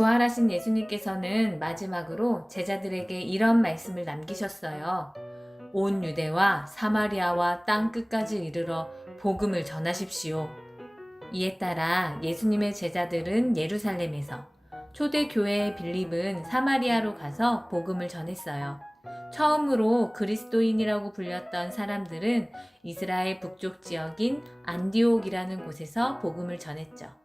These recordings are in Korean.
부활하신 예수님께서는 마지막으로 제자들에게 이런 말씀을 남기셨어요. 온 유대와 사마리아와 땅 끝까지 이르러 복음을 전하십시오. 이에 따라 예수님의 제자들은 예루살렘에서, 초대 교회의 빌립은 사마리아로 가서 복음을 전했어요. 처음으로 그리스도인이라고 불렸던 사람들은 이스라엘 북쪽 지역인 안디옥이라는 곳에서 복음을 전했죠.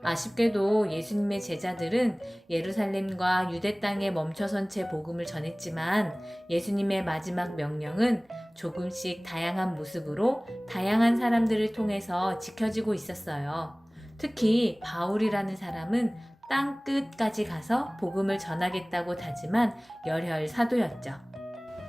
아쉽게도 예수님의 제자들은 예루살렘과 유대 땅에 멈춰선 채 복음을 전했지만 예수님의 마지막 명령은 조금씩 다양한 모습으로 다양한 사람들을 통해서 지켜지고 있었어요. 특히 바울이라는 사람은 땅 끝까지 가서 복음을 전하겠다고 다짐한 열혈 사도였죠.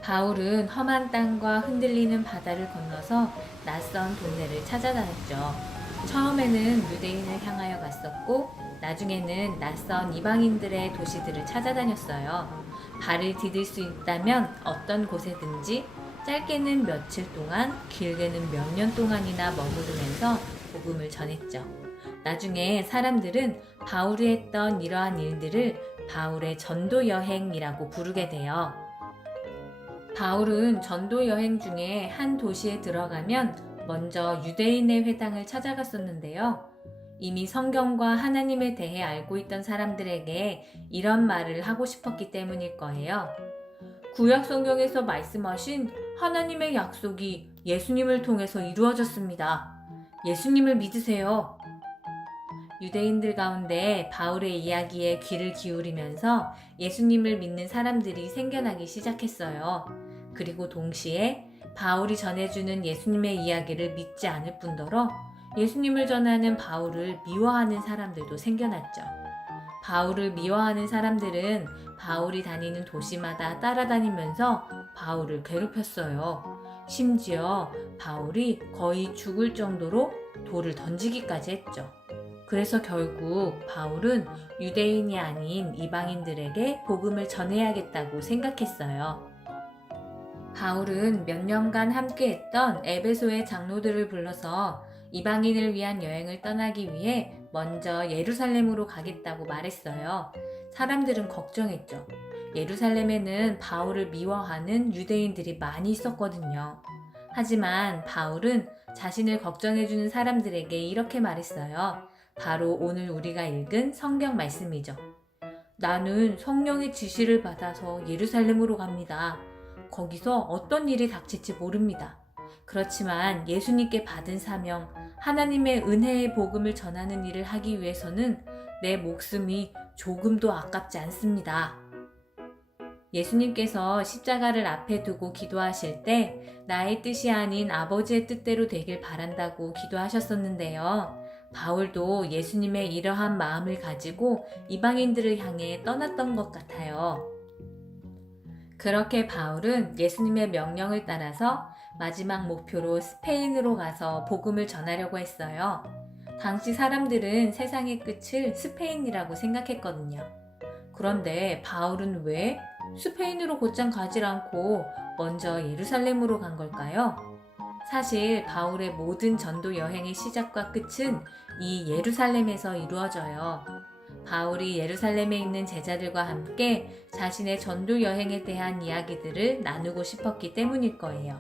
바울은 험한 땅과 흔들리는 바다를 건너서 낯선 동네를 찾아다녔죠. 처음에는 유대인을 향하여 갔었고 나중에는 낯선 이방인들의 도시들을 찾아다녔어요. 발을 디딜 수 있다면 어떤 곳에든지 짧게는 며칠 동안, 길게는 몇 년 동안이나 머무르면서 복음을 전했죠. 나중에 사람들은 바울이 했던 이러한 일들을 바울의 전도 여행이라고 부르게 돼요. 바울은 전도 여행 중에 한 도시에 들어가면 먼저 유대인의 회당을 찾아갔었는데요. 이미 성경과 하나님에 대해 알고 있던 사람들에게 이런 말을 하고 싶었기 때문일 거예요. 구약 성경에서 말씀하신 하나님의 약속이 예수님을 통해서 이루어졌습니다. 예수님을 믿으세요. 유대인들 가운데 바울의 이야기에 귀를 기울이면서 예수님을 믿는 사람들이 생겨나기 시작했어요. 그리고 동시에 바울이 전해주는 예수님의 이야기를 믿지 않을 뿐더러 예수님을 전하는 바울을 미워하는 사람들도 생겨났죠. 바울을 미워하는 사람들은 바울이 다니는 도시마다 따라다니면서 바울을 괴롭혔어요. 심지어 바울이 거의 죽을 정도로 돌을 던지기까지 했죠. 그래서 결국 바울은 유대인이 아닌 이방인들에게 복음을 전해야겠다고 생각했어요. 바울은 몇 년간 함께했던 에베소의 장로들을 불러서 이방인을 위한 여행을 떠나기 위해 먼저 예루살렘으로 가겠다고 말했어요. 사람들은 걱정했죠. 예루살렘에는 바울을 미워하는 유대인들이 많이 있었거든요. 하지만 바울은 자신을 걱정해주는 사람들에게 이렇게 말했어요. 바로 오늘 우리가 읽은 성경 말씀이죠. 나는 성령의 지시를 받아서 예루살렘으로 갑니다. 거기서 어떤 일이 닥칠지 모릅니다. 그렇지만 예수님께 받은 사명, 하나님의 은혜의 복음을 전하는 일을 하기 위해서는 내 목숨이 조금도 아깝지 않습니다. 예수님께서 십자가를 앞에 두고 기도하실 때 나의 뜻이 아닌 아버지의 뜻대로 되길 바란다고 기도하셨었는데요. 바울도 예수님의 이러한 마음을 가지고 이방인들을 향해 떠났던 것 같아요. 그렇게 바울은 예수님의 명령을 따라서 마지막 목표로 스페인으로 가서 복음을 전하려고 했어요. 당시 사람들은 세상의 끝을 스페인이라고 생각했거든요. 그런데 바울은 왜 스페인으로 곧장 가질 않고 먼저 예루살렘으로 간 걸까요? 사실 바울의 모든 전도 여행의 시작과 끝은 이 예루살렘에서 이루어져요. 바울이 예루살렘에 있는 제자들과 함께 자신의 전도 여행에 대한 이야기들을 나누고 싶었기 때문일 거예요.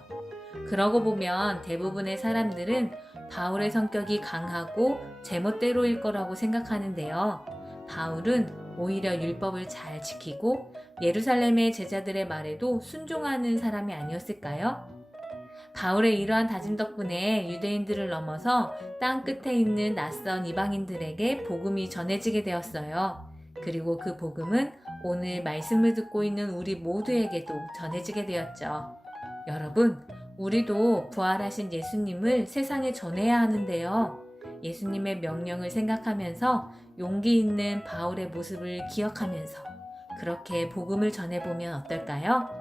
그러고 보면 대부분의 사람들은 바울의 성격이 강하고 제멋대로일 거라고 생각하는데요. 바울은 오히려 율법을 잘 지키고 예루살렘의 제자들의 말에도 순종하는 사람이 아니었을까요? 바울의 이러한 다짐 덕분에 유대인들을 넘어서 땅 끝에 있는 낯선 이방인들에게 복음이 전해지게 되었어요. 그리고 그 복음은 오늘 말씀을 듣고 있는 우리 모두에게도 전해지게 되었죠. 여러분, 우리도 부활하신 예수님을 세상에 전해야 하는데요. 예수님의 명령을 생각하면서 용기 있는 바울의 모습을 기억하면서 그렇게 복음을 전해보면 어떨까요?